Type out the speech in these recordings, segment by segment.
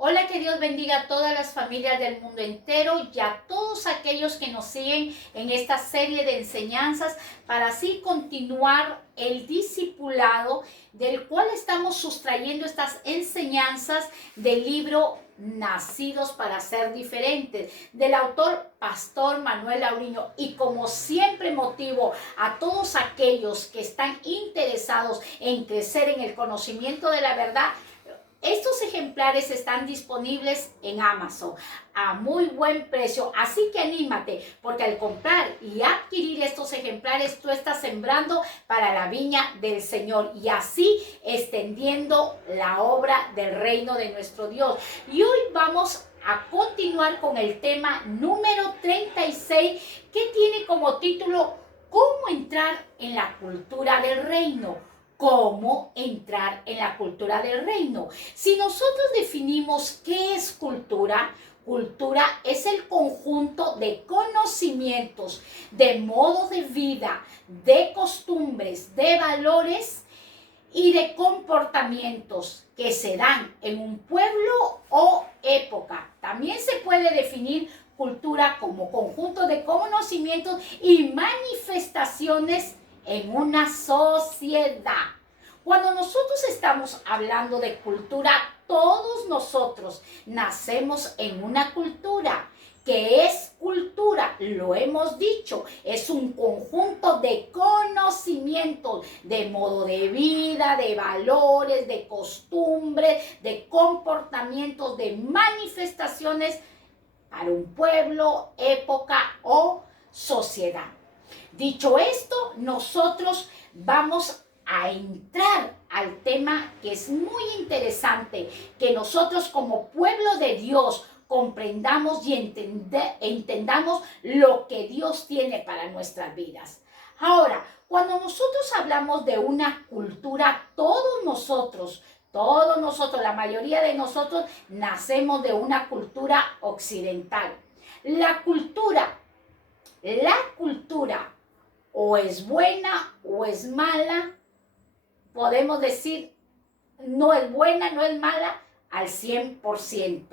Hola, que Dios bendiga a todas las familias del mundo entero y a todos aquellos que nos siguen en esta serie de enseñanzas para así continuar el discipulado del cual estamos sustrayendo estas enseñanzas del libro Nacidos para ser diferentes, del autor Pastor Manuel Lauriño. Y como siempre motivo a todos aquellos que están interesados en crecer en el conocimiento de la verdad, estos ejemplares están disponibles en Amazon a muy buen precio, así que anímate, porque al comprar y adquirir estos ejemplares, tú estás sembrando para la viña del Señor y así extendiendo la obra del reino de nuestro Dios. Y hoy vamos a continuar con el tema número 36, que tiene como título ¿Cómo entrar en la cultura del reino? ¿Cómo entrar en la cultura del reino? Si nosotros definimos qué es cultura, cultura es el conjunto de conocimientos, de modos de vida, de costumbres, de valores y de comportamientos que se dan en un pueblo o época. También se puede definir cultura como conjunto de conocimientos y manifestaciones en una sociedad. Cuando nosotros estamos hablando de cultura, todos nosotros nacemos en una cultura. ¿Qué es cultura? Lo hemos dicho, es un conjunto de conocimientos, de modo de vida, de valores, de costumbres, de comportamientos, de manifestaciones para un pueblo, época o sociedad. Dicho esto, nosotros vamos a entrar al tema que es muy interesante, que nosotros como pueblo de Dios comprendamos y entendamos lo que Dios tiene para nuestras vidas. Ahora, cuando nosotros hablamos de una cultura, todos nosotros, la mayoría de nosotros nacemos de una cultura occidental. La cultura o es buena o es mala, podemos decir, no es buena, no es mala al 100%.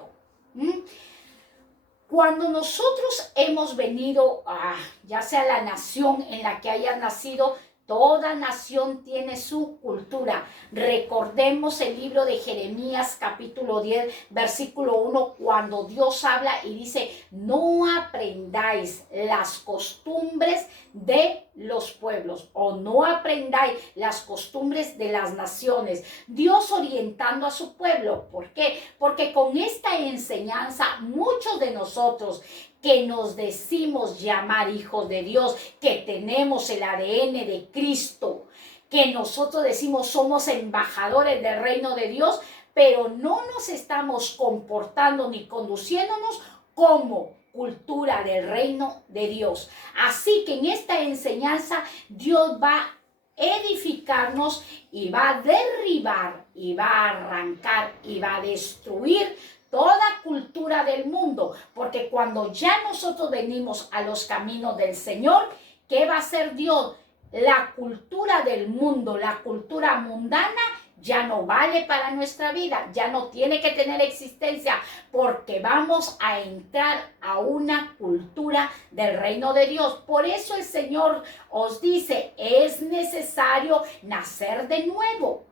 Cuando nosotros hemos venido a, ya sea la nación en la que haya nacido, toda nación tiene su cultura. Recordemos el libro de Jeremías capítulo 10, versículo 1, cuando Dios habla y dice, no aprendáis las costumbres de los pueblos o no aprendáis las costumbres de las naciones. Dios orientando a su pueblo. ¿Por qué? Porque con esta enseñanza muchos de nosotros que nos decimos llamar hijos de Dios, que tenemos el ADN de Cristo, que nosotros decimos somos embajadores del reino de Dios, pero no nos estamos comportando ni conduciéndonos como cultura del reino de Dios. Así que en esta enseñanza Dios va a edificarnos y va a derribar y va a arrancar y va a destruir toda cultura del mundo, porque cuando ya nosotros venimos a los caminos del Señor, ¿qué va a hacer Dios? La cultura del mundo, la cultura mundana, ya no vale para nuestra vida, ya no tiene que tener existencia, porque vamos a entrar a una cultura del reino de Dios. Por eso el Señor os dice, es necesario nacer de nuevo.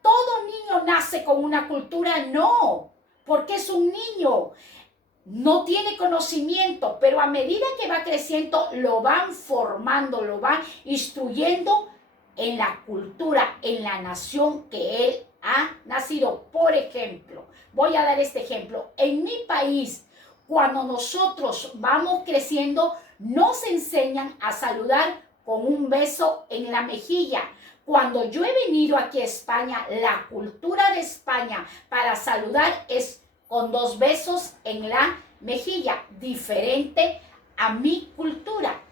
¿Todo niño nace con una cultura? No, porque es un niño, no tiene conocimiento, pero a medida que va creciendo lo van formando, lo van instruyendo en la cultura, en la nación que él ha nacido. Por ejemplo, voy a dar este ejemplo. En mi país, cuando nosotros vamos creciendo, nos enseñan a saludar con un beso en la mejilla. Cuando yo he venido aquí a España, la cultura de España para saludar es con 2 besos en la mejilla, diferente a mi cultura.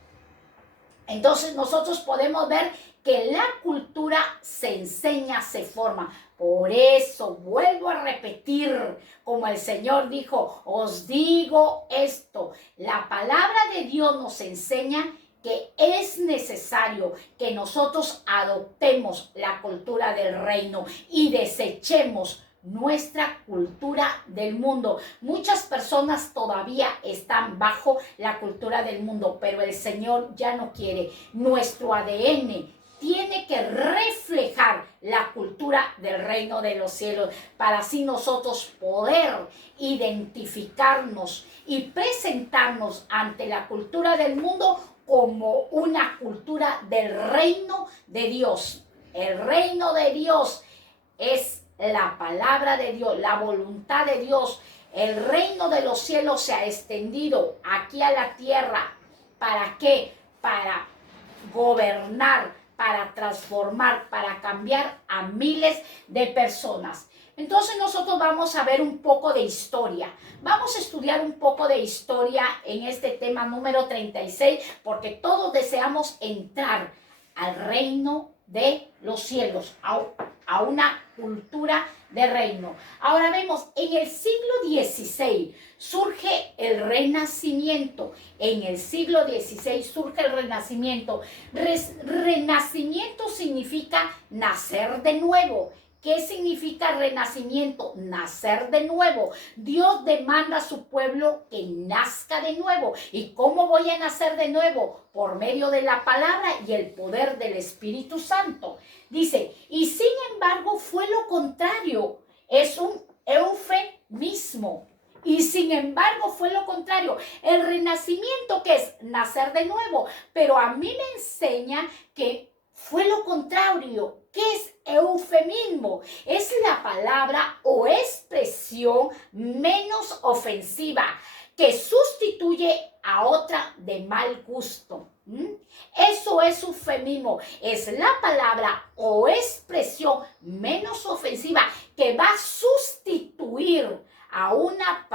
Entonces nosotros podemos ver que la cultura se enseña, se forma. Por eso vuelvo a repetir, como el Señor dijo, os digo esto, la palabra de Dios nos enseña que es necesario que nosotros adoptemos la cultura del reino y desechemos nuestra cultura del mundo. Muchas personas todavía están bajo la cultura del mundo, pero el Señor ya no quiere. Nuestro ADN tiene que reflejar la cultura del reino de los cielos para así nosotros poder identificarnos y presentarnos ante la cultura del mundo como una cultura del reino de Dios. El reino de Dios es la palabra de Dios, la voluntad de Dios. El reino de los cielos se ha extendido aquí a la tierra. ¿Para qué? Para gobernar, para transformar, para cambiar a miles de personas. Entonces nosotros vamos a ver un poco de historia. Vamos a estudiar un poco de historia en este tema número 36, porque todos deseamos entrar al reino de los cielos, a una cultura de reino. Ahora vemos, en el siglo XVI surge el Renacimiento. En el siglo XVI surge el Renacimiento. Renacimiento significa nacer de nuevo. ¿Qué significa renacimiento? Nacer de nuevo. Dios demanda a su pueblo que nazca de nuevo. ¿Y cómo voy a nacer de nuevo? Por medio de la palabra y el poder del Espíritu Santo. Dice, y sin embargo fue lo contrario. Es un eufemismo. Y sin embargo fue lo contrario. El renacimiento, que es nacer de nuevo, pero a mí me enseña que fue lo contrario. ¿Qué es eufemismo? Es la palabra o expresión menos ofensiva que sustituye a otra de mal gusto. Eso es eufemismo. Es la palabra o expresión menos ofensiva que va a sustituir a otra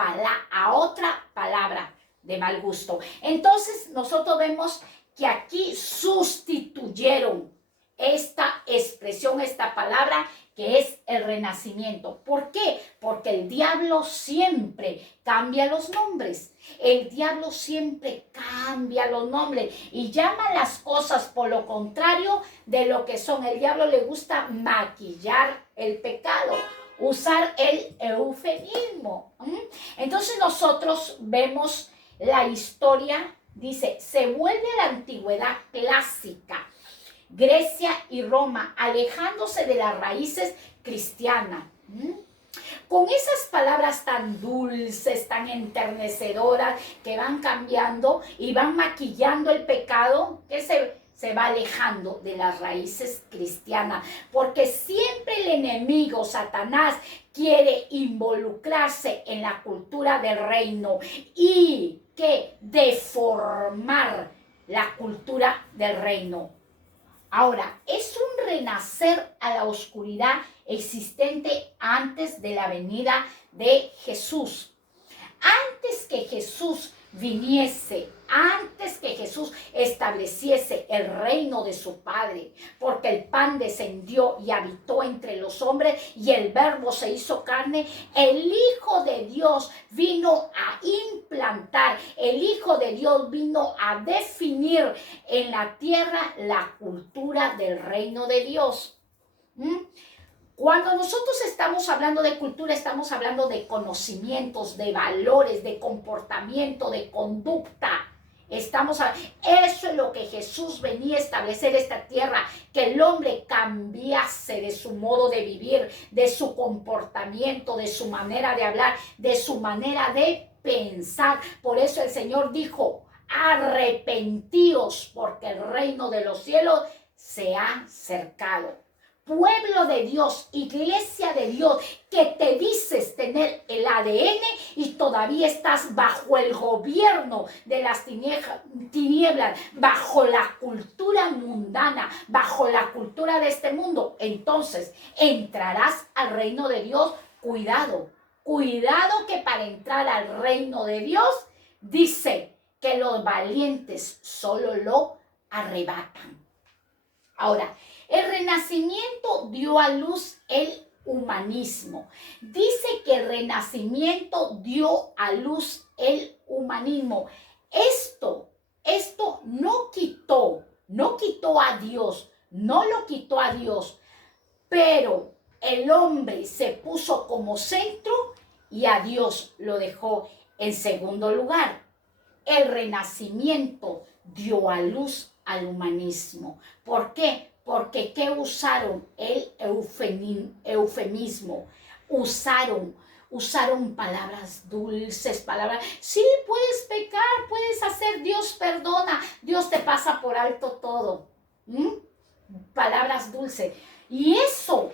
palabra de mal gusto. Entonces nosotros vemos que aquí sustituyeron esta expresión, esta palabra, que es el renacimiento. ¿Por qué? Porque el diablo siempre cambia los nombres. El diablo siempre cambia los nombres y llama las cosas por lo contrario de lo que son. El diablo le gusta maquillar el pecado, usar el eufemismo. Entonces nosotros vemos la historia, dice, se vuelve a la antigüedad clásica, Grecia y Roma, alejándose de las raíces cristianas. Con esas palabras tan dulces, tan enternecedoras, que van cambiando y van maquillando el pecado, que se va alejando de las raíces cristianas, porque siempre el enemigo, Satanás, quiere involucrarse en la cultura del reino y que deformar la cultura del reino. Ahora, es un renacer a la oscuridad existente antes de la venida de Jesús. Antes que Jesús viniese, antes que Jesús estableciese el reino de su Padre, porque el pan descendió y habitó entre los hombres y el verbo se hizo carne, el Hijo de Dios vino a implantar, el Hijo de Dios vino a definir en la tierra la cultura del reino de Dios. Cuando nosotros estamos hablando de cultura, estamos hablando de conocimientos, de valores, de comportamiento, de conducta. Eso es lo que Jesús venía a establecer esta tierra, que el hombre cambiase de su modo de vivir, de su comportamiento, de su manera de hablar, de su manera de pensar. Por eso el Señor dijo, arrepentíos, porque el reino de los cielos se ha acercado. Pueblo de Dios, iglesia de Dios, que te dices tener el ADN y todavía estás bajo el gobierno de las tinieblas, bajo la cultura mundana, bajo la cultura de este mundo, entonces entrarás al reino de Dios. Cuidado, cuidado, que para entrar al reino de Dios dice que los valientes solo lo arrebatan. Ahora, el Renacimiento dio a luz el humanismo. Dice que el Renacimiento dio a luz el humanismo. Esto no quitó a Dios, no lo quitó a Dios, pero el hombre se puso como centro y a Dios lo dejó en segundo lugar. El Renacimiento dio a luz al humanismo. ¿Por qué? Porque ¿qué usaron? El eufemismo. Usaron palabras dulces, palabras, sí, puedes pecar, puedes hacer, Dios perdona, Dios te pasa por alto todo. Palabras dulces. Y eso,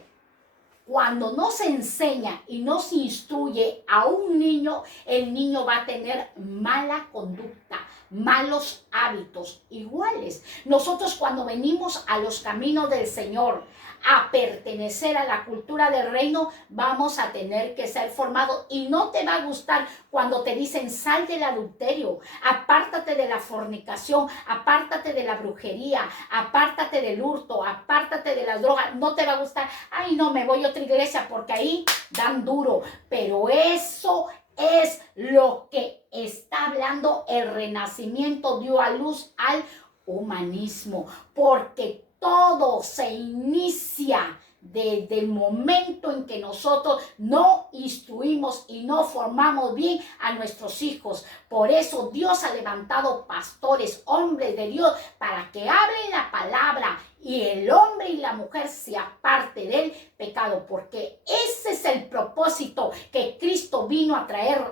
cuando no se enseña y no se instruye a un niño, el niño va a tener mala conducta, malos hábitos iguales. Nosotros cuando venimos a los caminos del Señor, a pertenecer a la cultura del reino, vamos a tener que ser formados y no te va a gustar cuando te dicen sal del adulterio, apártate de la fornicación, apártate de la brujería, apártate del hurto, apártate de las drogas, no te va a gustar, ay no, me voy a otra iglesia porque ahí dan duro, pero eso es lo que está hablando el Renacimiento, dio a luz al humanismo, porque todo se inicia desde el momento en que nosotros no instruimos y no formamos bien a nuestros hijos. Por eso Dios ha levantado pastores, hombres de Dios, para que hablen la palabra y el hombre y la mujer se aparte del pecado, porque ese es el propósito que Cristo vino a traer,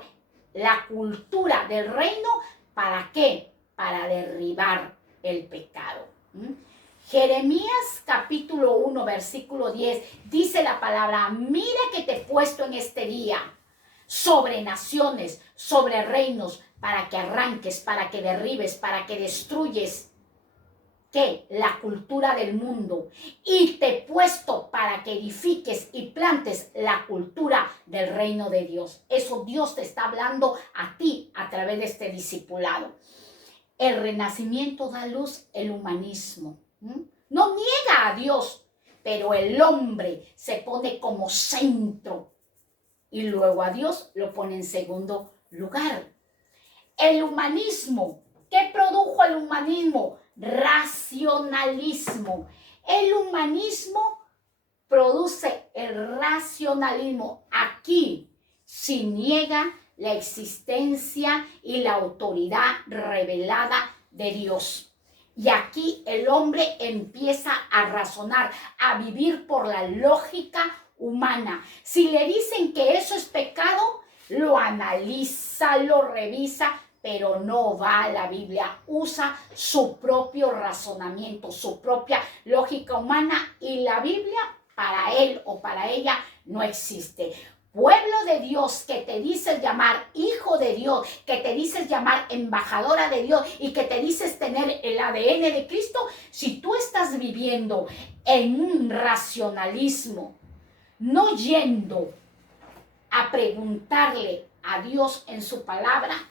la cultura del reino. ¿Para qué? Para derribar el pecado. Jeremías capítulo 1, versículo 10, dice la palabra, mira que te he puesto en este día sobre naciones, sobre reinos, para que arranques, para que derribes, para que destruyes, ¿qué? La cultura del mundo. Y te he puesto para que edifiques y plantes la cultura del reino de Dios. Eso Dios te está hablando a ti a través de este discipulado. El Renacimiento da luz el humanismo. No niega a Dios, pero el hombre se pone como centro y luego a Dios lo pone en segundo lugar. El humanismo, ¿qué produjo el humanismo? Racionalismo. El humanismo produce el racionalismo. Aquí se niega la existencia y la autoridad revelada de Dios. Y aquí el hombre empieza a razonar, a vivir por la lógica humana. Si le dicen que eso es pecado, lo analiza, lo revisa, pero no va a la Biblia. Usa su propio razonamiento, su propia lógica humana, y la Biblia para él o para ella no existe. Pueblo de Dios, que te dices llamar hijo de Dios, que te dices llamar embajadora de Dios y que te dices tener el ADN de Cristo, si tú estás viviendo en un racionalismo, no yendo a preguntarle a Dios en su palabra,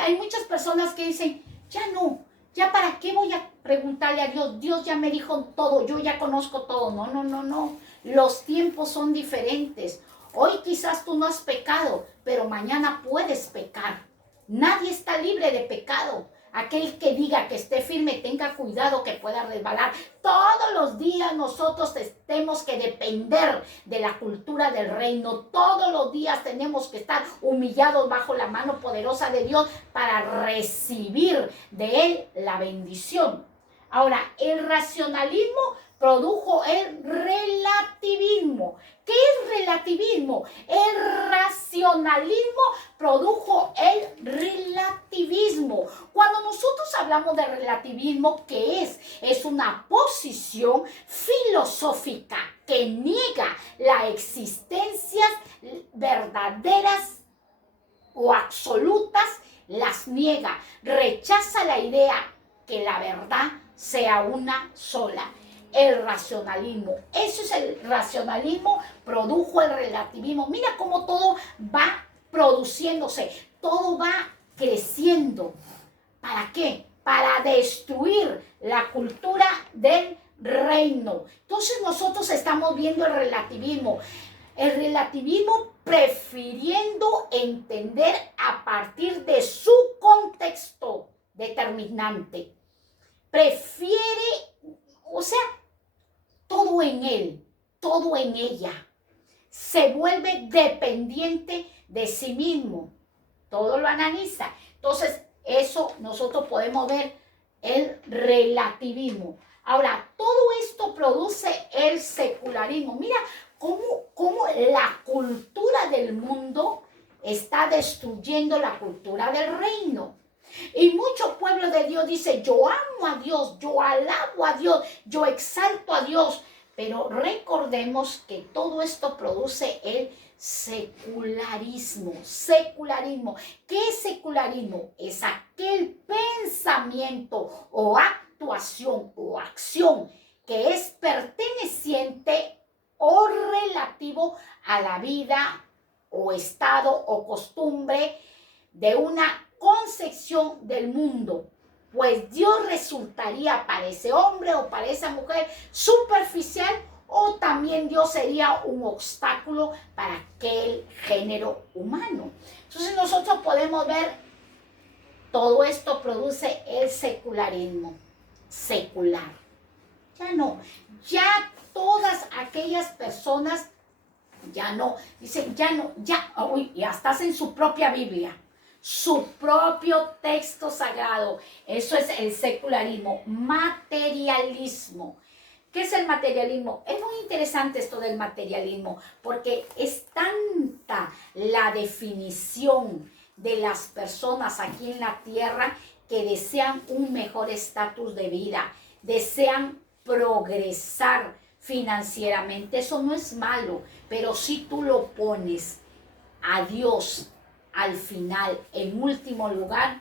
hay muchas personas que dicen, ya no, ya para qué voy a preguntarle a Dios, Dios ya me dijo todo, yo ya conozco todo. No, los tiempos son diferentes. Hoy quizás tú no has pecado, pero mañana puedes pecar. Nadie está libre de pecado. Aquel que diga que esté firme, tenga cuidado que pueda resbalar. Todos los días nosotros tenemos que depender de la cultura del reino. Todos los días tenemos que estar humillados bajo la mano poderosa de Dios para recibir de Él la bendición. Ahora, el racionalismo produjo el relativismo. ¿Qué es relativismo? El racionalismo produjo el relativismo. Cuando nosotros hablamos de relativismo, ¿qué es? Es una posición filosófica que niega las existencias verdaderas o absolutas, las niega, rechaza la idea que la verdad sea una sola. El racionalismo, eso es el racionalismo, produjo el relativismo. Mira cómo todo va produciéndose, todo va creciendo. ¿Para qué? Para destruir la cultura del reino. Entonces nosotros estamos viendo el relativismo prefiriendo entender a partir de su contexto determinante. Prefiere, o sea, todo en él. todo en ella. Se vuelve dependiente de sí mismo. Todo lo analiza. Entonces, eso nosotros podemos ver el relativismo. Ahora, todo esto produce el secularismo. Mira cómo la cultura del mundo está destruyendo la cultura del reino. Y muchos pueblos de Dios dicen, yo amo a Dios, yo alabo a Dios, yo exalto a Dios. Pero recordemos que todo esto produce el secularismo. Secularismo. ¿Qué es secularismo? Es aquel pensamiento o actuación o acción que es perteneciente o relativo a la vida o estado o costumbre de una concepción del mundo, pues Dios resultaría para ese hombre o para esa mujer superficial, o también Dios sería un obstáculo para aquel género humano. Entonces nosotros podemos ver, todo esto produce el secularismo, secular. Ya no, ya todas aquellas personas, ya no, dicen, ya no, ya, uy, ya estás en su propia Biblia, su propio texto sagrado. Eso es el secularismo, materialismo. ¿Qué es el materialismo? Es muy interesante esto del materialismo, porque es tanta la definición de las personas aquí en la tierra que desean un mejor estatus de vida, desean progresar financieramente. Eso no es malo, pero si tú lo pones a Dios al final, en último lugar,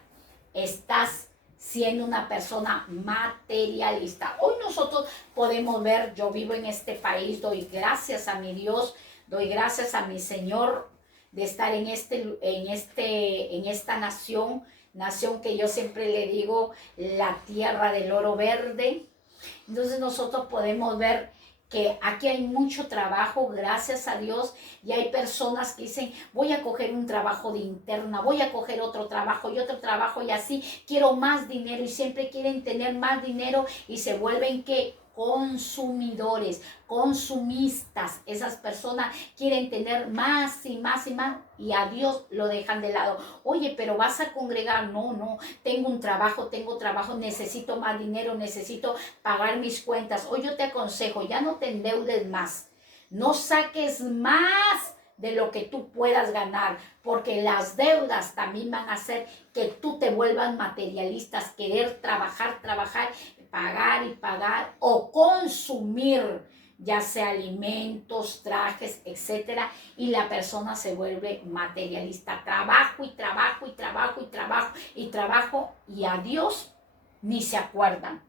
estás siendo una persona materialista. Hoy nosotros podemos ver, yo vivo en este país, doy gracias a mi Dios, doy gracias a mi Señor de estar en esta nación que yo siempre le digo, la tierra del oro verde. Entonces nosotros podemos ver que aquí hay mucho trabajo, gracias a Dios, y hay personas que dicen, voy a coger un trabajo de interna, voy a coger otro trabajo y otro trabajo, y así quiero más dinero, y siempre quieren tener más dinero y se vuelven que consumidores, consumistas. Esas personas quieren tener más y más y más, y a Dios lo dejan de lado. Oye, pero vas a congregar. No, tengo un trabajo, necesito más dinero, necesito pagar mis cuentas. Hoy yo te aconsejo, ya no te endeudes más, no saques más de lo que tú puedas ganar, porque las deudas también van a hacer que tú te vuelvas materialistas, querer trabajar, pagar y pagar, o consumir, ya sea alimentos, trajes, etcétera, y la persona se vuelve materialista. Trabajo y a Dios ni se acuerdan.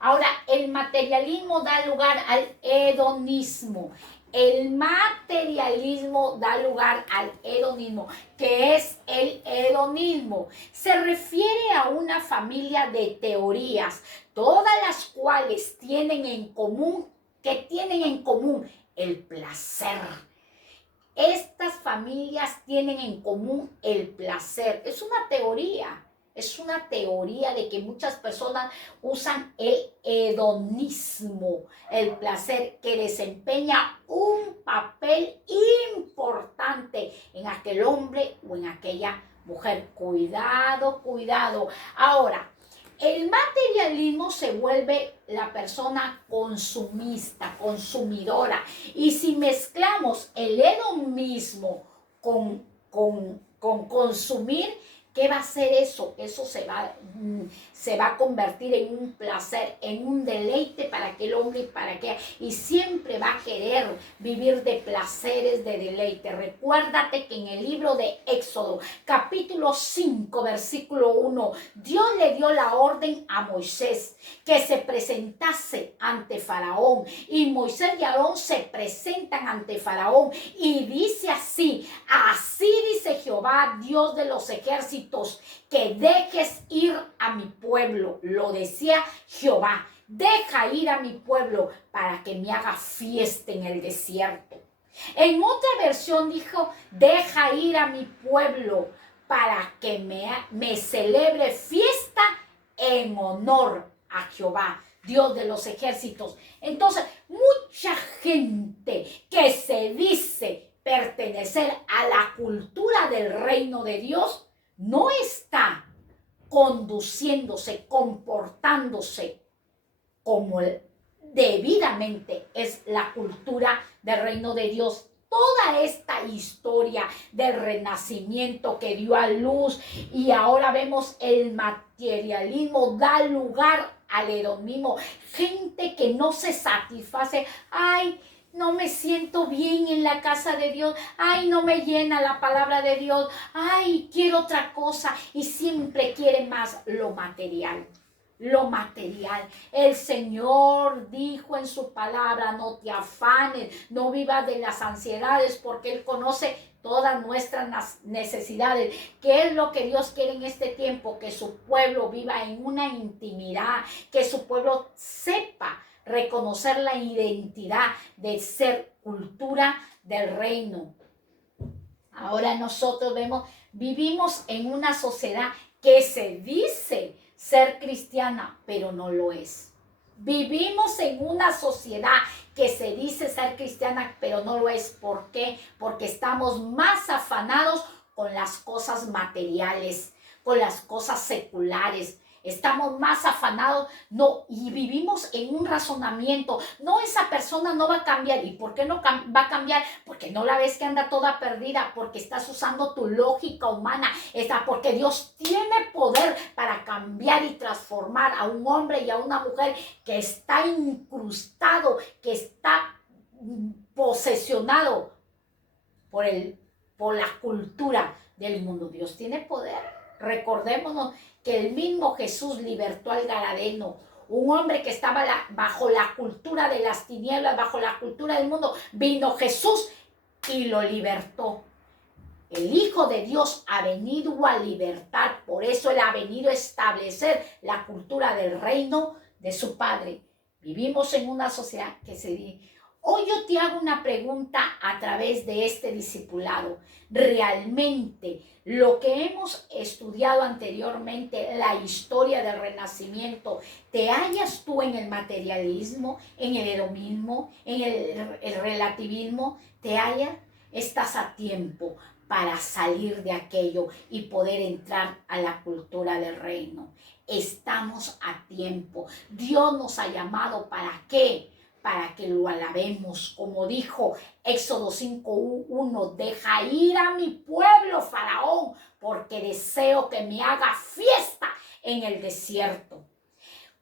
Ahora, el materialismo da lugar al hedonismo. El materialismo da lugar al hedonismo. ¿Qué es el hedonismo? Se refiere a una familia de teorías, todas las cuales tienen en común el placer. Estas familias tienen en común el placer. Es una teoría. Es una teoría de que muchas personas usan el hedonismo, el placer, que desempeña un papel importante en aquel hombre o en aquella mujer. Cuidado. Ahora, el materialismo se vuelve la persona consumista, consumidora. Y si mezclamos el hedonismo con consumir, ¿qué va a hacer eso? Eso se va a convertir en un placer, en un deleite para aquel hombre y siempre va a querer vivir de placeres, de deleite. Recuérdate que en el libro de Éxodo, capítulo 5, versículo 1, Dios le dio la orden a Moisés que se presentase ante Faraón, y Moisés y Aarón se presentan ante Faraón y dice así dice Jehová, Dios de los ejércitos, que dejes ir a mi pueblo. Lo decía Jehová, deja ir a mi pueblo para que me haga fiesta en el desierto. En otra versión dijo, deja ir a mi pueblo para que me celebre fiesta en honor a Jehová. Dios de los ejércitos. Entonces, mucha gente que se dice pertenecer a la cultura del reino de Dios no está conduciéndose, comportándose como debidamente es la cultura del reino de Dios. Toda esta historia del renacimiento que dio a luz y ahora vemos el materialismo da lugar al hedonismo. Gente que no se satisface. Ay, no me siento bien en la casa de Dios. Ay, no me llena la palabra de Dios. Ay, quiero otra cosa. Y siempre quiere más lo material. Lo material. El Señor dijo en su palabra, no te afanes, no vivas de las ansiedades, porque Él conoce todas nuestras necesidades. ¿Qué es lo que Dios quiere en este tiempo? Que su pueblo viva en una intimidad, que su pueblo sepa reconocer la identidad de ser cultura del reino. Ahora nosotros vivimos en una sociedad que se dice ser cristiana, pero no lo es. Vivimos en una sociedad que se dice ser cristiana, pero no lo es. ¿Por qué? Porque estamos más afanados con las cosas materiales, con las cosas seculares. Estamos más afanados, no, y vivimos en un razonamiento. No, esa persona no va a cambiar. ¿Y por qué no va a cambiar? Porque no la ves que anda toda perdida, porque estás usando tu lógica humana, porque Dios tiene poder para cambiar y transformar a un hombre y a una mujer que está incrustado, que está posesionado por la cultura del mundo. Dios tiene poder. Recordémonos que el mismo Jesús libertó al Gadareno, un hombre que estaba bajo la cultura de las tinieblas, bajo la cultura del mundo. Vino Jesús y lo libertó. El Hijo de Dios ha venido a libertar, por eso Él ha venido a establecer la cultura del reino de su Padre. Vivimos en una sociedad que se dice. Hoy yo te hago una pregunta a través de este discipulado. ¿Realmente lo que hemos estudiado anteriormente, la historia del renacimiento, te hallas tú en el materialismo, en el hedonismo, en el relativismo? ¿Te hallas? Estás a tiempo para salir de aquello y poder entrar a la cultura del reino. Estamos a tiempo. Dios nos ha llamado, ¿para qué? Para que lo alabemos, como dijo Éxodo 5:1, deja ir a mi pueblo Faraón, porque deseo que me haga fiesta en el desierto.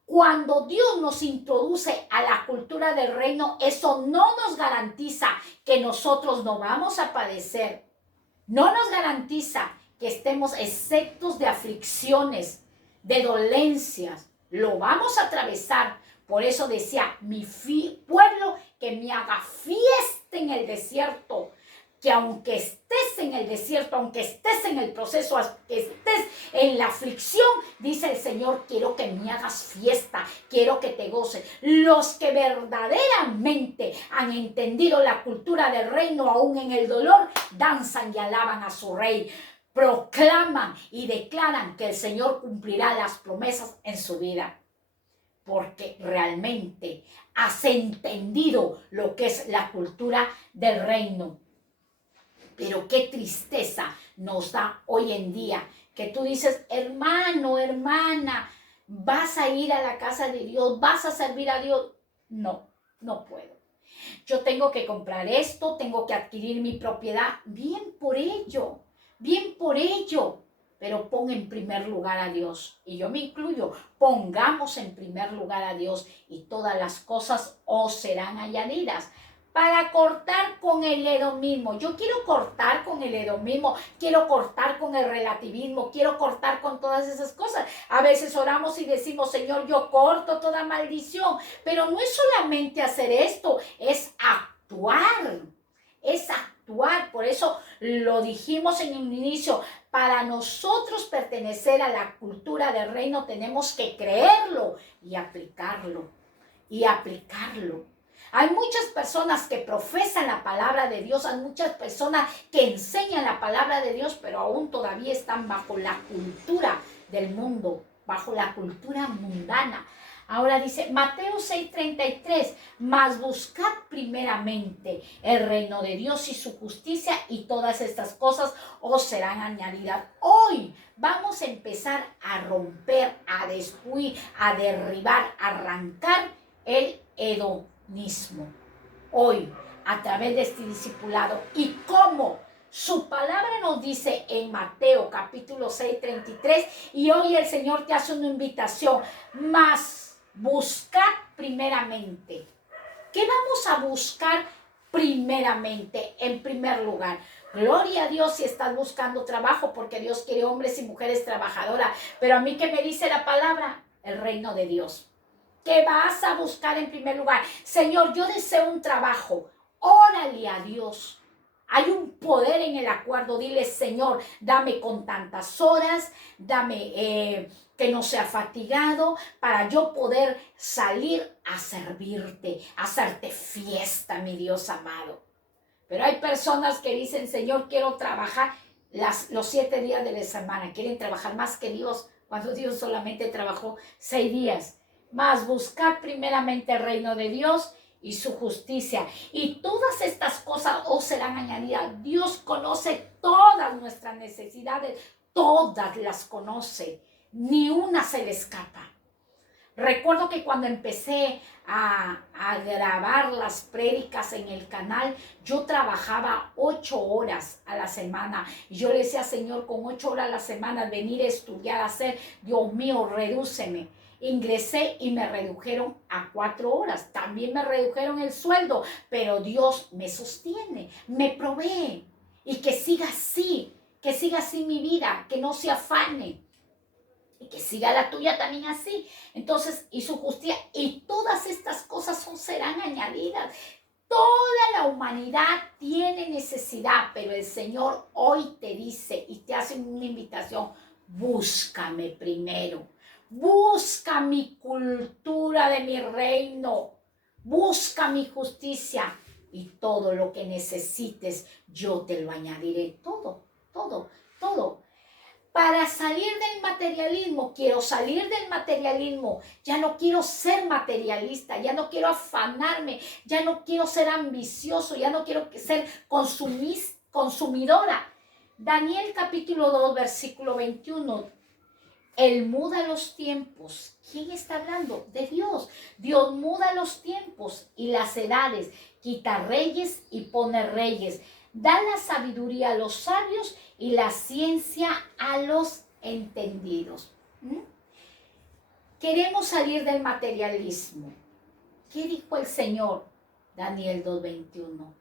Cuando Dios nos introduce a la cultura del reino, eso no nos garantiza que nosotros no vamos a padecer. No nos garantiza que estemos exentos de aflicciones, de dolencias. Lo vamos a atravesar. Por eso decía, mi pueblo que me haga fiesta en el desierto. Que aunque estés en el desierto, aunque estés en el proceso, que estés en la aflicción, dice el Señor, quiero que me hagas fiesta, quiero que te goces. Los que verdaderamente han entendido la cultura del reino, aún en el dolor, danzan y alaban a su Rey. Proclaman y declaran que el Señor cumplirá las promesas en su vida. Porque realmente has entendido lo que es la cultura del reino. Pero qué tristeza nos da hoy en día que tú dices, hermano, hermana, vas a ir a la casa de Dios, vas a servir a Dios. No, no puedo. Yo tengo que comprar esto, tengo que adquirir mi propiedad. Bien por ello, bien por ello. Pero pon en primer lugar a Dios. Y yo me incluyo. Pongamos en primer lugar a Dios y todas las cosas os serán añadidas. Para cortar con el hedonismo. Yo quiero cortar con el hedonismo, quiero cortar con el relativismo, quiero cortar con todas esas cosas. A veces oramos y decimos, Señor, yo corto toda maldición. Pero no es solamente hacer esto, es actuar. Es actuar. Por eso lo dijimos en un inicio. Para nosotros pertenecer a la cultura del reino tenemos que creerlo y aplicarlo. Y aplicarlo. Hay muchas personas que profesan la palabra de Dios, hay muchas personas que enseñan la palabra de Dios, pero aún todavía están bajo la cultura del mundo, bajo la cultura mundana. Ahora dice Mateo 6:33, mas buscad primeramente el reino de Dios y su justicia y todas estas cosas os serán añadidas. Hoy vamos a empezar a romper, a destruir, a derribar, a arrancar el hedonismo. Hoy, a través de este discipulado. ¿Y cómo? Su palabra nos dice en Mateo capítulo 6:33, y hoy el Señor te hace una invitación, mas buscad primeramente. ¿Qué vamos a buscar primeramente? En primer lugar, gloria a Dios si estás buscando trabajo, porque Dios quiere hombres y mujeres trabajadoras. Pero a mí, ¿qué me dice la palabra? El reino de Dios. ¿Qué vas a buscar en primer lugar? Señor, yo deseo un trabajo. Órale a Dios. Hay un poder en el acuerdo. Dile, Señor, dame con tantas horas, dame que no sea fatigado, para yo poder salir a servirte, a hacerte fiesta, mi Dios amado. Pero hay personas que dicen, Señor, quiero trabajar los 7 días de la semana. Quieren trabajar más que Dios, cuando Dios solamente trabajó 6 días. Mas buscad primeramente el reino de Dios y su justicia, y todas estas cosas os serán añadidas. Dios conoce todas nuestras necesidades, todas las conoce, ni una se le escapa. Recuerdo que cuando empecé a grabar las prédicas en el canal, yo trabajaba 8 horas a la semana. Y yo le decía, Señor, con 8 horas a la semana, venir a estudiar, a hacer, Dios mío, redúceme. Ingresé y me redujeron a 4 horas. También me redujeron el sueldo, pero Dios me sostiene, me provee. Y que siga así mi vida, que no se afane. Y que siga la tuya también así. Entonces, y su justicia, y todas estas cosas serán añadidas. Toda la humanidad tiene necesidad, pero el Señor hoy te dice y te hace una invitación: búscame primero. Busca mi cultura de mi reino. Busca mi justicia. Y todo lo que necesites, yo te lo añadiré. Todo, todo, todo. Para salir del materialismo, quiero salir del materialismo. Ya no quiero ser materialista, ya no quiero afanarme, ya no quiero ser ambicioso, ya no quiero ser consumidora. Daniel capítulo 2, versículo 21. Él muda los tiempos. ¿Quién está hablando? De Dios. Dios muda los tiempos y las edades, quita reyes y pone reyes. Da la sabiduría a los sabios y la ciencia a los entendidos. Queremos salir del materialismo. ¿Qué dijo el Señor? Daniel 2:21.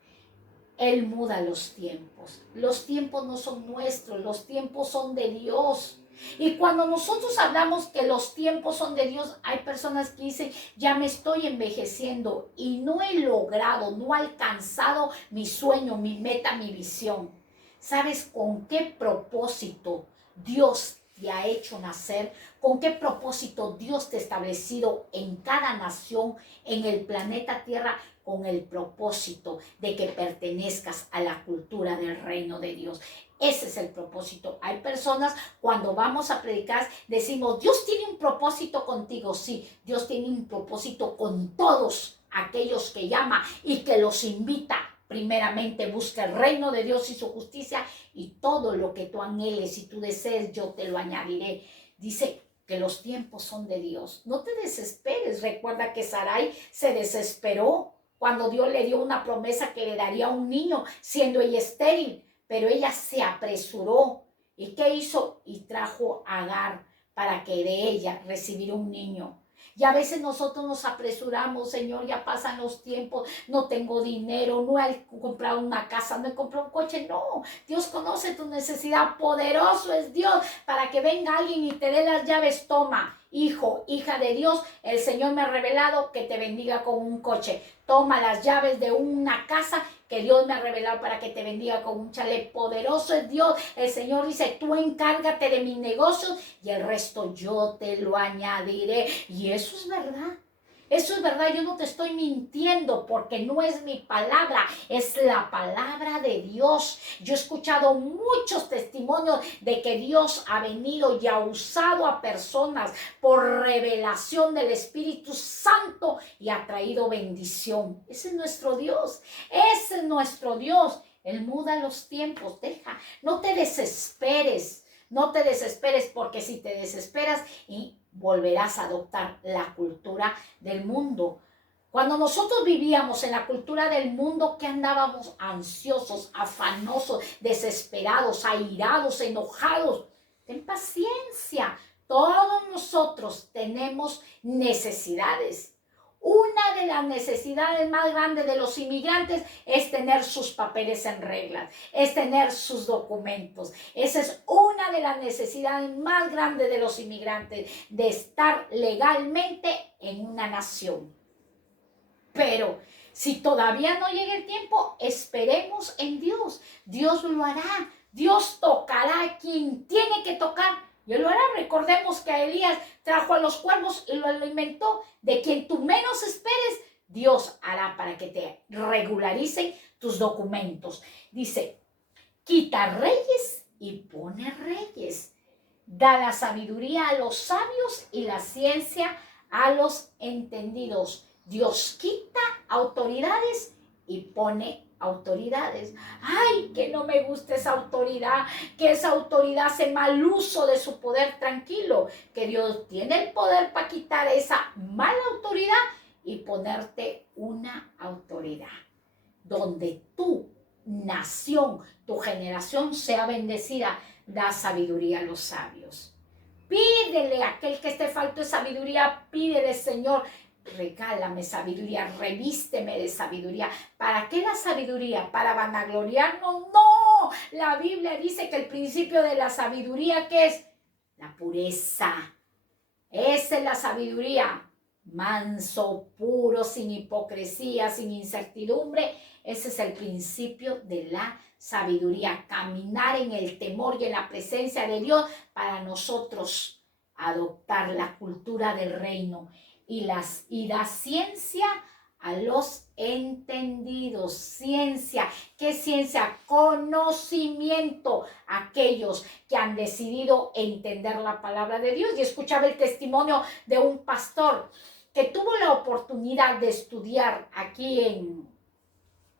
Él muda los tiempos. Los tiempos no son nuestros, los tiempos son de Dios. Y cuando nosotros hablamos que los tiempos son de Dios, hay personas que dicen, ya me estoy envejeciendo y no he logrado, no he alcanzado mi sueño, mi meta, mi visión. ¿Sabes con qué propósito Dios te ha hecho nacer? ¿Con qué propósito Dios te ha establecido en cada nación, en el planeta Tierra? Con el propósito de que pertenezcas a la cultura del reino de Dios. Ese es el propósito. Hay personas, cuando vamos a predicar, decimos, Dios tiene un propósito contigo. Sí, Dios tiene un propósito con todos aquellos que llama y que los invita. Primeramente, busca el reino de Dios y su justicia, y todo lo que tú anheles y tú desees, yo te lo añadiré. Dice que los tiempos son de Dios. No te desesperes. Recuerda que Sarai se desesperó cuando Dios le dio una promesa que le daría un niño, siendo ella estéril. Pero ella se apresuró. ¿Y qué hizo? Y trajo a Agar para que de ella recibiera un niño. Y a veces nosotros nos apresuramos, Señor, ya pasan los tiempos, no tengo dinero, no he comprado una casa, no he comprado un coche. No, Dios conoce tu necesidad, poderoso es Dios para que venga alguien y te dé las llaves. Toma, hijo, hija de Dios, el Señor me ha revelado que te bendiga con un coche. Toma las llaves de una casa que Dios me ha revelado para que te bendiga con un chalet. Poderoso es Dios. El Señor dice, tú encárgate de mis negocios y el resto yo te lo añadiré. Y eso es verdad. Eso es verdad, yo no te estoy mintiendo porque no es mi palabra, es la palabra de Dios. Yo he escuchado muchos testimonios de que Dios ha venido y ha usado a personas por revelación del Espíritu Santo y ha traído bendición. Ese es nuestro Dios, ese es nuestro Dios. Él muda los tiempos, deja, no te desesperes. No te desesperes porque si te desesperas y volverás a adoptar la cultura del mundo. Cuando nosotros vivíamos en la cultura del mundo, que andábamos ansiosos, afanosos, desesperados, airados, enojados. Ten paciencia. Todos nosotros tenemos necesidades. Una de las necesidades más grandes de los inmigrantes es tener sus papeles en regla, es tener sus documentos. Esa es una de las necesidades más grandes de los inmigrantes, de estar legalmente en una nación. Pero si todavía no llega el tiempo, esperemos en Dios. Dios lo hará. Dios tocará a quien tiene que tocar. Y lo hará. Recordemos que a Elías trajo a los cuervos y lo alimentó. De quien tú menos esperes, Dios hará para que te regularicen tus documentos. Dice, quita reyes y pone reyes. Da la sabiduría a los sabios y la ciencia a los entendidos. Dios quita autoridades y pone autoridades. Ay, que no me gusta esa autoridad, que esa autoridad hace mal uso de su poder. Tranquilo, que Dios tiene el poder para quitar esa mala autoridad y ponerte una autoridad donde tu nación, tu generación sea bendecida. Da sabiduría a los sabios. Pídele a aquel que esté falto de sabiduría, pídele, Señor, regálame sabiduría, revísteme de sabiduría. ¿Para qué la sabiduría? ¿Para vanagloriarnos? No, la Biblia dice que el principio de la sabiduría, ¿qué es? La pureza. Esa es la sabiduría. Manso, puro, sin hipocresía, sin incertidumbre. Ese es el principio de la sabiduría. Caminar en el temor y en la presencia de Dios para nosotros adoptar la cultura del reino. Y da ciencia a los entendidos. Ciencia. ¿Qué ciencia? Conocimiento. Aquellos que han decidido entender la palabra de Dios. Y escuchaba el testimonio de un pastor que tuvo la oportunidad de estudiar aquí en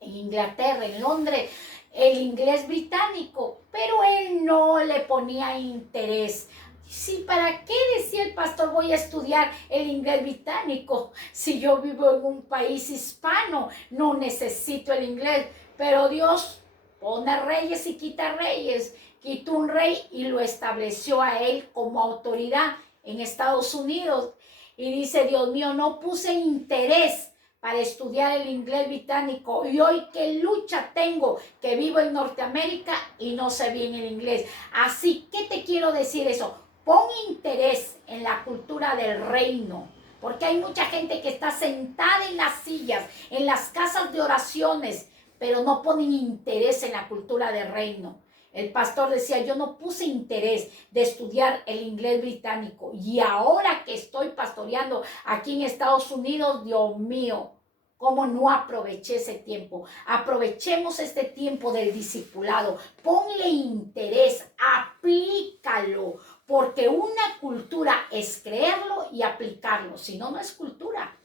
Inglaterra, en Londres, el inglés británico, pero él no le ponía interés. Sí, ¿para qué decía el pastor voy a estudiar el inglés británico? Si yo vivo en un país hispano, no necesito el inglés. Pero Dios pone reyes y quita reyes. Quitó un rey y lo estableció a él como autoridad en Estados Unidos. Y dice, Dios mío, no puse interés para estudiar el inglés británico. Y hoy qué lucha tengo, que vivo en Norteamérica y no sé bien el inglés. Así que te quiero decir eso. Pon interés en la cultura del reino, porque hay mucha gente que está sentada en las sillas, en las casas de oraciones, pero no ponen interés en la cultura del reino. El pastor decía, yo no puse interés de estudiar el inglés británico y ahora que estoy pastoreando aquí en Estados Unidos, Dios mío, ¿cómo no aproveché ese tiempo? Aprovechemos este tiempo del discipulado. Ponle interés, aplícalo. Porque una cultura es creerlo y aplicarlo. Si no, no es cultura.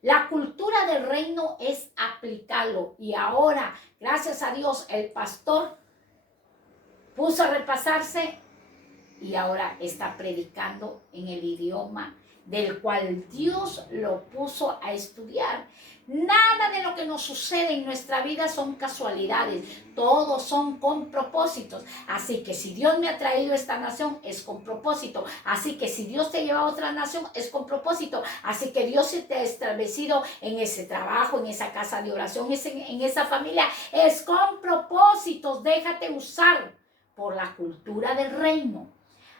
La cultura del reino es aplicarlo. Y ahora, gracias a Dios, el pastor puso a repasarse y ahora está predicando en el idioma del cual Dios lo puso a estudiar. Nada de lo que nos sucede en nuestra vida son casualidades, todos son con propósitos. Así que si Dios me ha traído a esta nación es con propósito. Así que si Dios te lleva a otra nación es con propósito. Así que Dios se te ha establecido en ese trabajo, en esa casa de oración, en esa familia, es con propósitos. Déjate usar por la cultura del reino.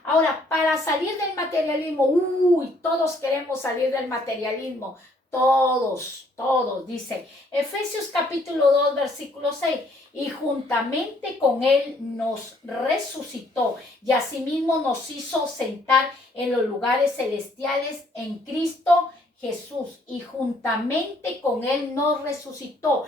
Ahora, para salir del materialismo, todos queremos salir del materialismo. Todos, dice Efesios capítulo 2, versículo 6. Y juntamente con él nos resucitó y asimismo nos hizo sentar en los lugares celestiales en Cristo Jesús y juntamente con él nos resucitó.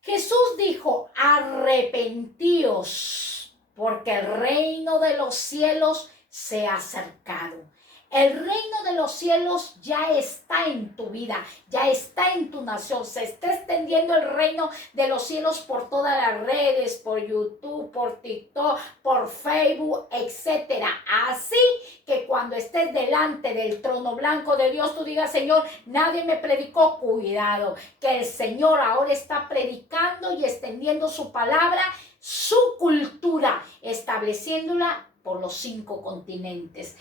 Jesús dijo, arrepentíos, porque el reino de los cielos se ha acercado. El reino de los cielos ya está en tu vida, ya está en tu nación. Se está extendiendo el reino de los cielos por todas las redes, por YouTube, por TikTok, por Facebook, etc. Así que cuando estés delante del trono blanco de Dios, tú digas, Señor, nadie me predicó. Cuidado, que el Señor ahora está predicando y extendiendo su palabra, su cultura, estableciéndola por los 5 continentes.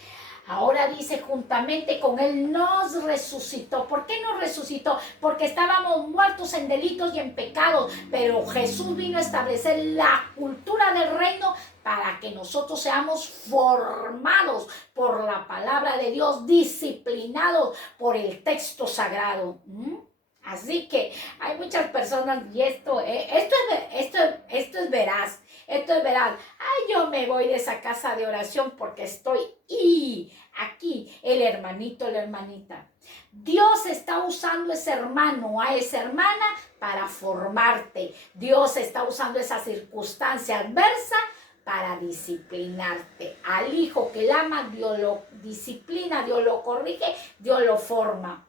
Ahora dice, juntamente con él nos resucitó. ¿Por qué nos resucitó? Porque estábamos muertos en delitos y en pecados, pero Jesús vino a establecer la cultura del reino para que nosotros seamos formados por la palabra de Dios, disciplinados por el texto sagrado. Así que hay muchas personas, y esto es veraz. Esto es verdad. Ay, yo me voy de esa casa de oración porque estoy aquí, el hermanito, la hermanita. Dios está usando ese hermano, a esa hermana para formarte. Dios está usando esa circunstancia adversa para disciplinarte. Al hijo que él ama, Dios lo disciplina, Dios lo corrige, Dios lo forma.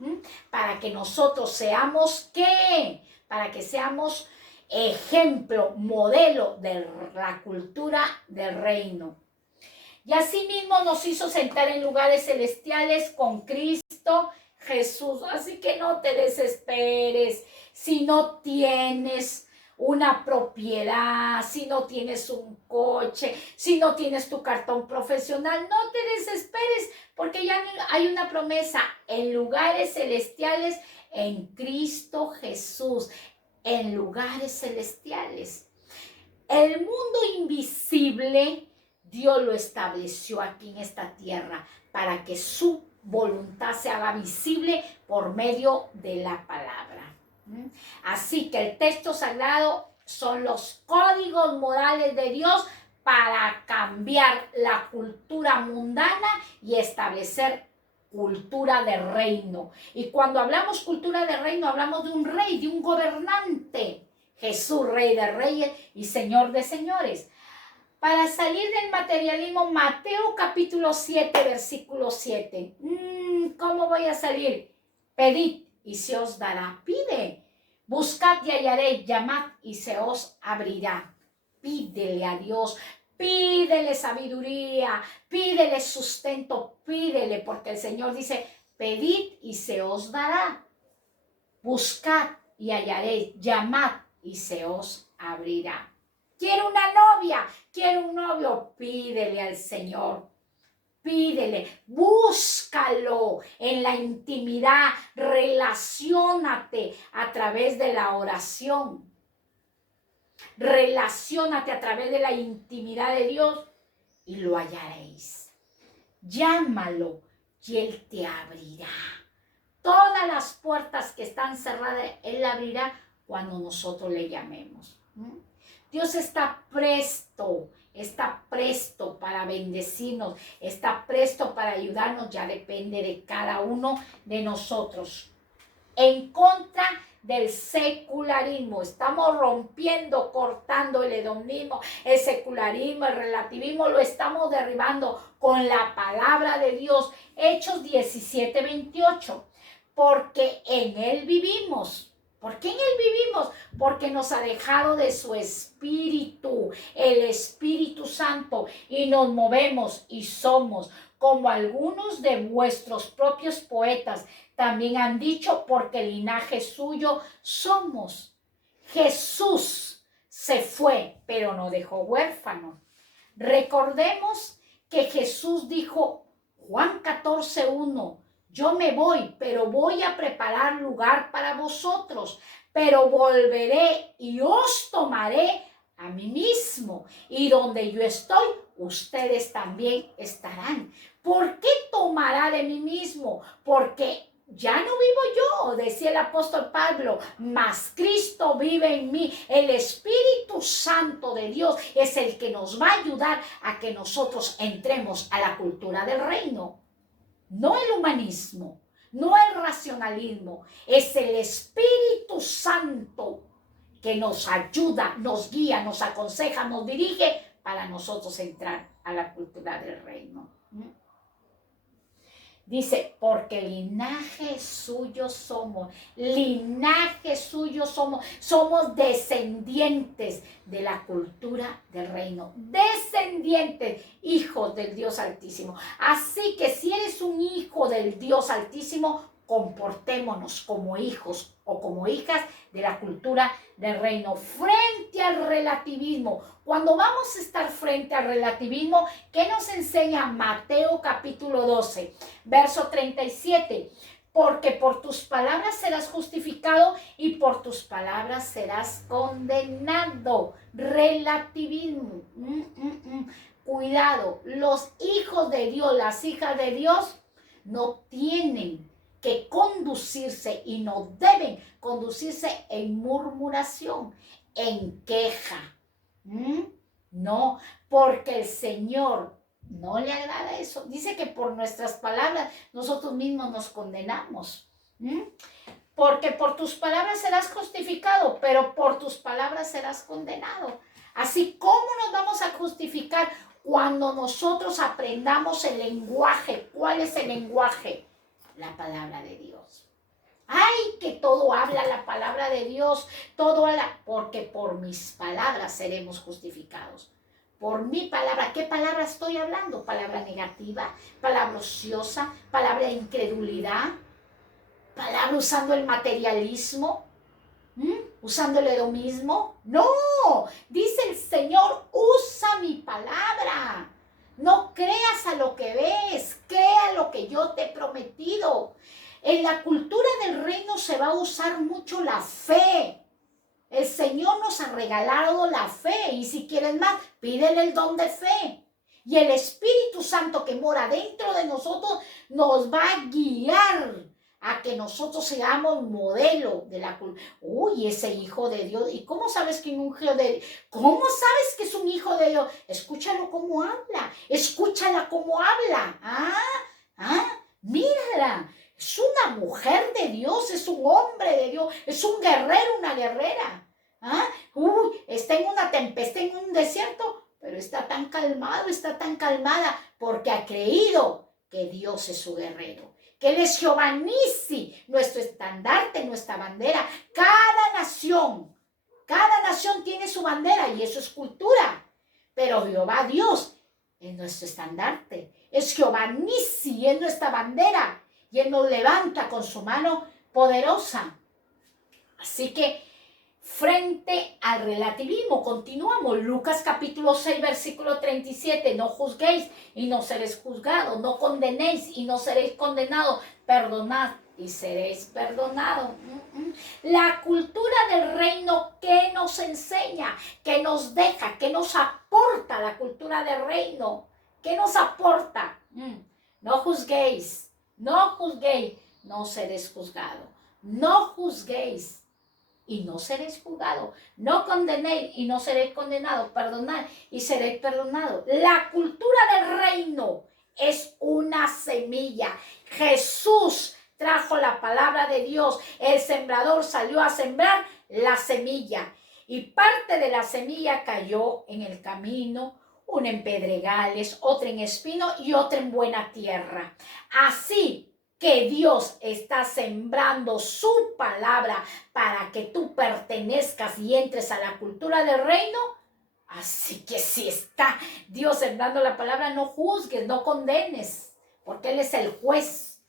Para que nosotros seamos, ¿qué? Para que seamos ejemplo, modelo de la cultura del reino. Y asimismo nos hizo sentar en lugares celestiales con Cristo Jesús. Así que no te desesperes si no tienes una propiedad, si no tienes un coche, si no tienes tu cartón profesional. No te desesperes porque ya hay una promesa en lugares celestiales en Cristo Jesús. En lugares celestiales. El mundo invisible, Dios lo estableció aquí en esta tierra para que su voluntad se haga visible por medio de la palabra. Así que el texto sagrado son los códigos morales de Dios para cambiar la cultura mundana y establecer cultura de reino. Y cuando hablamos cultura de reino, hablamos de un rey, de un gobernante. Jesús, Rey de reyes y Señor de señores. Para salir del materialismo, Mateo capítulo 7, versículo 7. ¿Cómo voy a salir? Pedid y se os dará. Pide. Buscad y hallaréis. Llamad y se os abrirá. Pídele a Dios. Pídele sabiduría, pídele sustento, pídele, porque el Señor dice, pedid y se os dará. Buscad y hallaréis, llamad y se os abrirá. Quiero una novia, quiero un novio, pídele al Señor. Pídele, búscalo en la intimidad, relaciónate a través de la oración. Relaciónate a través de la intimidad de Dios y lo hallaréis. Llámalo y Él te abrirá. Todas las puertas que están cerradas, Él abrirá cuando nosotros le llamemos. Dios está presto para bendecirnos, está presto para ayudarnos, ya depende de cada uno de nosotros. En contra del secularismo, estamos rompiendo, cortando el hedonismo, el secularismo, el relativismo, lo estamos derribando con la palabra de Dios. Hechos 17, 28, porque en Él vivimos. ¿Por qué en Él vivimos? Porque nos ha dejado de su Espíritu, el Espíritu Santo, y nos movemos y somos como algunos de vuestros propios poetas también han dicho, porque linaje suyo somos. Jesús se fue, pero no dejó huérfano. Recordemos que Jesús dijo, Juan 14:1, yo me voy, pero voy a preparar lugar para vosotros, pero volveré y os tomaré a mí mismo, y donde yo estoy, ustedes también estarán. ¿Por qué tomará de mí mismo? Porque ya no vivo yo, decía el apóstol Pablo, mas Cristo vive en mí. El Espíritu Santo de Dios es el que nos va a ayudar a que nosotros entremos a la cultura del reino. No el humanismo, no el racionalismo, es el Espíritu Santo que nos ayuda, nos guía, nos aconseja, nos dirige para nosotros entrar a la cultura del reino. Dice, porque linaje suyo somos, somos descendientes de la cultura del reino, descendientes, hijos del Dios Altísimo. Así que si eres un hijo del Dios Altísimo, comportémonos como hijos o como hijas de la cultura del reino, frente al relativismo. Cuando vamos a estar frente al relativismo, ¿qué nos enseña Mateo capítulo 12, verso 37? Porque por tus palabras serás justificado y por tus palabras serás condenado. Relativismo. Cuidado, los hijos de Dios, las hijas de Dios, no tienen que conducirse y no deben conducirse en murmuración, en queja. No, porque el Señor no le agrada eso. Dice que por nuestras palabras nosotros mismos nos condenamos. Porque por tus palabras serás justificado, pero por tus palabras serás condenado. Así, ¿cómo nos vamos a justificar? Cuando nosotros aprendamos el lenguaje. ¿Cuál es el lenguaje? La palabra de Dios. Ay, que todo habla la palabra de Dios, todo habla, porque por mis palabras seremos justificados. Por mi palabra, ¿qué palabra estoy hablando? ¿Palabra negativa? ¿Palabra ociosa? ¿Palabra de incredulidad? ¿Palabra usando el materialismo? ¿Usando el hedonismo? No, dice el Señor, usa mi palabra. No creas a lo que ves, crea lo que yo te he prometido. En la cultura del reino se va a usar mucho la fe. El Señor nos ha regalado la fe y si quieres más, pídele el don de fe. Y el Espíritu Santo que mora dentro de nosotros nos va a guiar a que nosotros seamos modelo de la cultura. Uy, ese hijo de Dios. ¿Y cómo sabes que es un hijo de Dios? ¿Cómo sabes que es un hijo de Dios? Escúchalo cómo habla. Escúchala cómo habla. Mírala. Es una mujer de Dios, es un hombre de Dios, es un guerrero, una guerrera. Está en una tempestad, en un desierto, pero está tan calmado, está tan calmada, porque ha creído que Dios es su guerrero. Que Él es Jehová Nissi, nuestro estandarte, nuestra bandera. Cada nación tiene su bandera y eso es cultura. Pero Jehová Dios es nuestro estandarte. Es Jehová Nissi, es nuestra bandera. Y Él nos levanta con su mano poderosa. Así que frente al relativismo, continuamos. Lucas capítulo 6, versículo 37. No juzguéis y no seréis juzgados. No condenéis y no seréis condenados. Perdonad y seréis perdonados. La cultura del reino, ¿qué nos enseña? ¿Qué nos deja? ¿Qué nos aporta la cultura del reino? ¿Qué nos aporta? No juzguéis. No juzguéis, no seréis juzgados. No juzguéis y no seréis juzgados. No condenéis y no seréis condenados. Perdonad y seréis perdonados. La cultura del reino es una semilla. Jesús trajo la palabra de Dios. El sembrador salió a sembrar la semilla. Y parte de la semilla cayó en el camino, una en pedregales, otra en espino y otra en buena tierra. Así que Dios está sembrando su palabra para que tú pertenezcas y entres a la cultura del reino. Así que si está Dios sembrando la palabra, no juzgues, no condenes, porque Él es el juez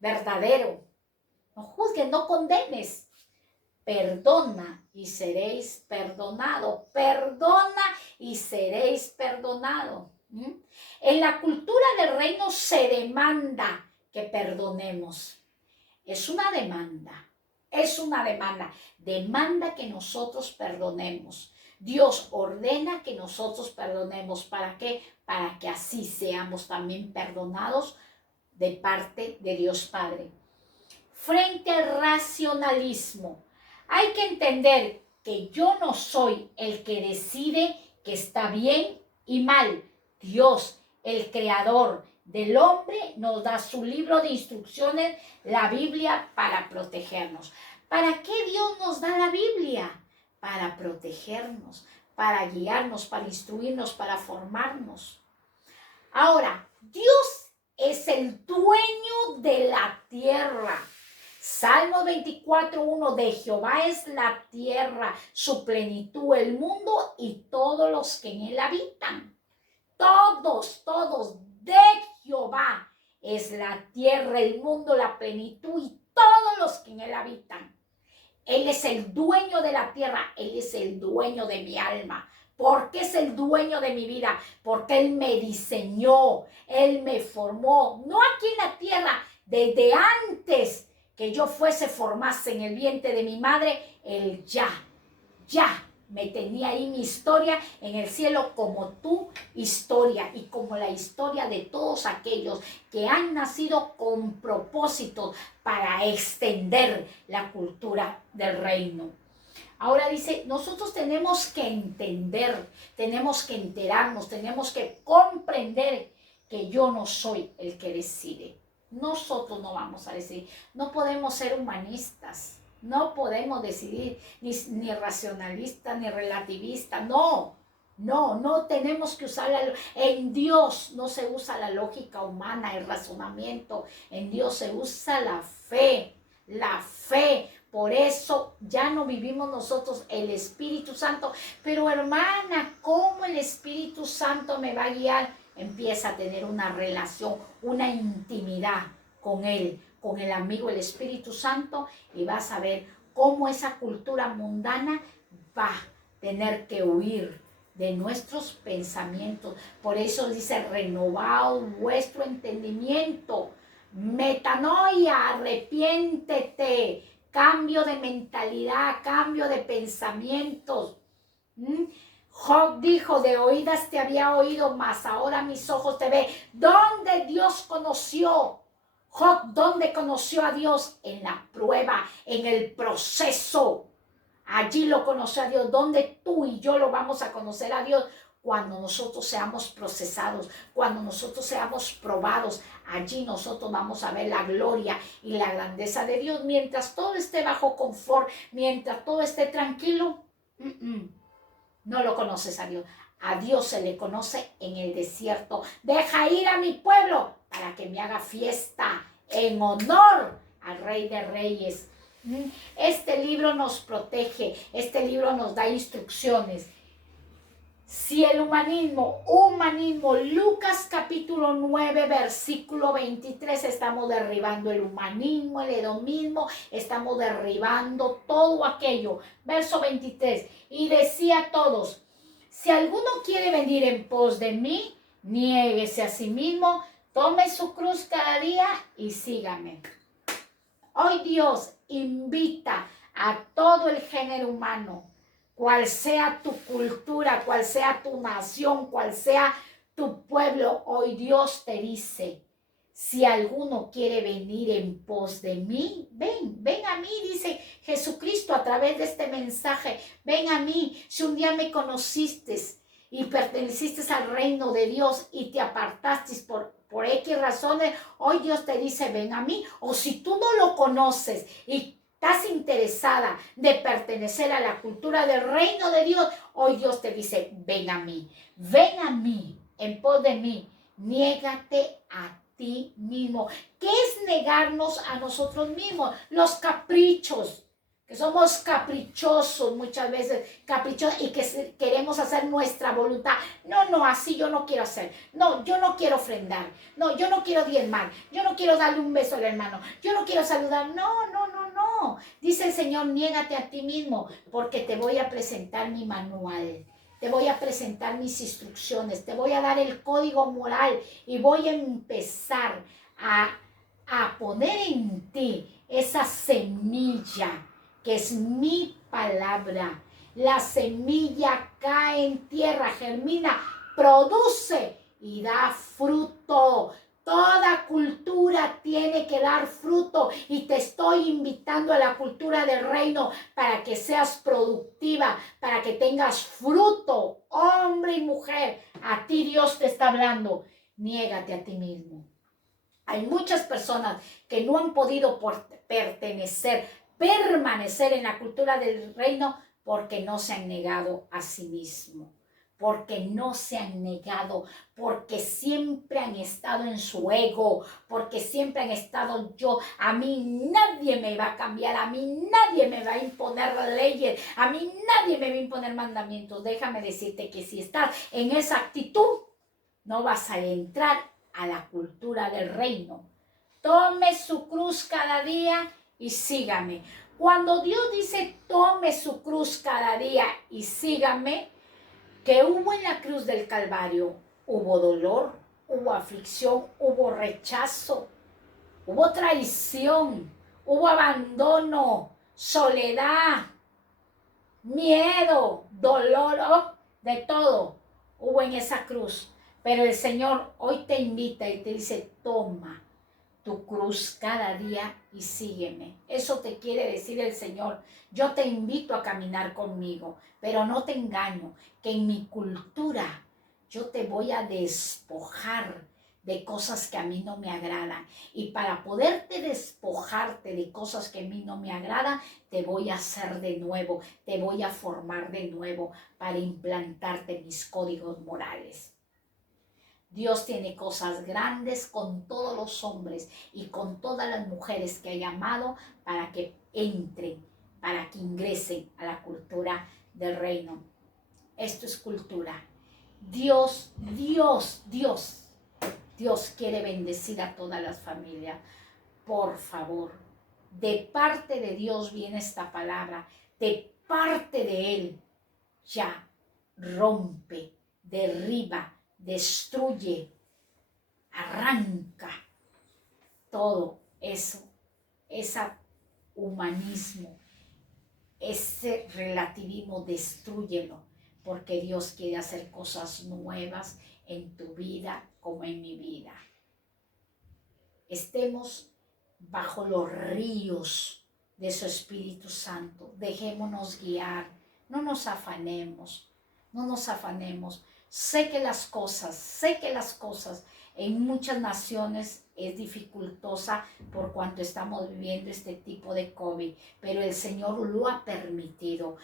verdadero. No juzgues, no condenes. Perdona y seréis perdonados. Perdona y seréis perdonados. En la cultura del reino se demanda que perdonemos. Es una demanda. Demanda que nosotros perdonemos. Dios ordena que nosotros perdonemos. ¿Para qué? Para que así seamos también perdonados de parte de Dios Padre. Frente al racionalismo, hay que entender que yo no soy el que decide que está bien y mal. Dios, el creador, del hombre, nos da su libro de instrucciones, la Biblia, para protegernos. ¿Para qué Dios nos da la Biblia? Para protegernos, para guiarnos, para instruirnos, para formarnos. Ahora, Dios es el dueño de la tierra. Salmo 24:1, de Jehová es la tierra, su plenitud, el mundo y todos los que en él habitan. Todos, de Jehová es la tierra, el mundo, la plenitud y todos los que en él habitan. Él es el dueño de la tierra, Él es el dueño de mi alma. ¿Por qué es el dueño de mi vida? Porque Él me diseñó, Él me formó, no aquí en la tierra, desde antes que yo formase en el vientre de mi madre, Él ya me tenía ahí mi historia en el cielo como tu historia y como la historia de todos aquellos que han nacido con propósitos para extender la cultura del reino. Ahora dice, nosotros tenemos que entender, tenemos que enterarnos, tenemos que comprender que yo no soy el que decide. Nosotros no vamos a decidir, no podemos ser humanistas. No podemos decidir ni racionalista, ni relativista, no tenemos que usar en Dios no se usa la lógica humana, el razonamiento, en Dios se usa la fe, por eso ya no vivimos nosotros el Espíritu Santo, pero hermana, ¿cómo el Espíritu Santo me va a guiar? Empieza a tener una relación, una intimidad con Él, con el amigo, el Espíritu Santo, y vas a ver cómo esa cultura mundana va a tener que huir de nuestros pensamientos. Por eso dice, renovaos vuestro entendimiento, metanoia, arrepiéntete, cambio de mentalidad, cambio de pensamientos. Job dijo, de oídas te había oído, mas ahora mis ojos te ven. ¿Dónde Dios conoció? Job, ¿dónde conoció a Dios? En la prueba, en el proceso. Allí lo conoció a Dios. ¿Dónde tú y yo lo vamos a conocer a Dios? Cuando nosotros seamos procesados, cuando nosotros seamos probados, allí nosotros vamos a ver la gloria y la grandeza de Dios. Mientras todo esté bajo confort, mientras todo esté tranquilo, no lo conoces a Dios. A Dios se le conoce en el desierto. Deja ir a mi pueblo para que me haga fiesta en honor al Rey de Reyes. Este libro nos protege, este libro nos da instrucciones. Si el humanismo, Lucas capítulo 9, versículo 23, estamos derribando el humanismo, el hedonismo, estamos derribando todo aquello. Verso 23, y decía a todos, si alguno quiere venir en pos de mí, niéguese a sí mismo, tome su cruz cada día y sígame. Hoy Dios invita a todo el género humano, cual sea tu cultura, cual sea tu nación, cual sea tu pueblo, hoy Dios te dice, si alguno quiere venir en pos de mí, ven a mí, dice Jesucristo a través de este mensaje, ven a mí. Si un día me conociste y perteneciste al reino de Dios y te apartaste por X razones, hoy Dios te dice, ven a mí. O si tú no lo conoces y estás interesada de pertenecer a la cultura del reino de Dios, hoy Dios te dice, ven a mí, en pos de mí, niégate a ti mismo. ¿Qué es negarnos a nosotros mismos? Los caprichos, que somos caprichosos muchas veces, caprichosos y que queremos hacer nuestra voluntad. No, así yo no quiero hacer. No, yo no quiero ofrendar. No, yo no quiero diezmar. Yo no quiero darle un beso al hermano. Yo no quiero saludar. No. Dice el Señor, niégate a ti mismo, porque te voy a presentar mi manual. Te voy a presentar mis instrucciones. Te voy a dar el código moral y voy a empezar a poner en ti esa semilla que es mi palabra. La semilla cae en tierra, germina, produce y da fruto. Toda cultura tiene que dar fruto y te estoy invitando a la cultura del reino para que seas productiva, para que tengas fruto, hombre y mujer. A ti Dios te está hablando. Niégate a ti mismo. Hay muchas personas que no han podido permanecer en la cultura del reino porque no se han negado a sí mismo, porque no se han negado, porque siempre han estado en su ego, porque siempre han estado a mí nadie me va a cambiar, a mí nadie me va a imponer leyes, a mí nadie me va a imponer mandamientos. Déjame decirte que si estás en esa actitud, no vas a entrar a la cultura del reino. Tome su cruz cada día y sígame. Cuando Dios dice tome su cruz cada día y sígame, que hubo en la cruz del Calvario, hubo dolor, hubo aflicción, hubo rechazo, hubo traición, hubo abandono, soledad, miedo, dolor, de todo hubo en esa cruz. Pero el Señor hoy te invita y te dice, toma tu cruz cada día y sígueme. Eso te quiere decir el Señor. Yo te invito a caminar conmigo, pero no te engaño, que en mi cultura yo te voy a despojar de cosas que a mí no me agradan. Y para poderte despojarte de cosas que a mí no me agradan, te voy a hacer de nuevo, te voy a formar de nuevo para implantarte mis códigos morales. Dios tiene cosas grandes con todos los hombres y con todas las mujeres que ha llamado para que entren, para que ingresen a la cultura del reino. Esto es cultura. Dios quiere bendecir a todas las familias. Por favor, de parte de Dios viene esta palabra, de parte de Él, ya rompe, derriba, destruye, arranca todo eso, ese humanismo, ese relativismo, destrúyelo, porque Dios quiere hacer cosas nuevas en tu vida como en mi vida. Estemos bajo los ríos de su Espíritu Santo, dejémonos guiar, no nos afanemos, no nos afanemos. Sé que las cosas en muchas naciones es dificultosa por cuanto estamos viviendo este tipo de COVID, pero el Señor lo ha permitido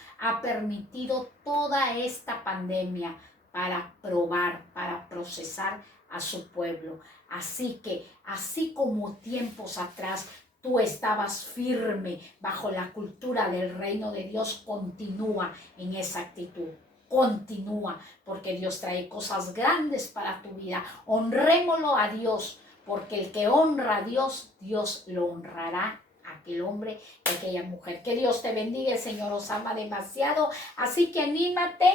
toda esta pandemia para probar, para procesar a su pueblo. Así que, así como tiempos atrás tú estabas firme bajo la cultura del reino de Dios, continúa en esa actitud. Continúa, porque Dios trae cosas grandes para tu vida. Honrémoslo a Dios, porque el que honra a Dios, Dios lo honrará a aquel hombre y aquella mujer. Que Dios te bendiga, el Señor os ama demasiado. Así que anímate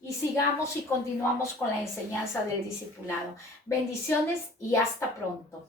y sigamos y continuamos con la enseñanza del discipulado. Bendiciones y hasta pronto.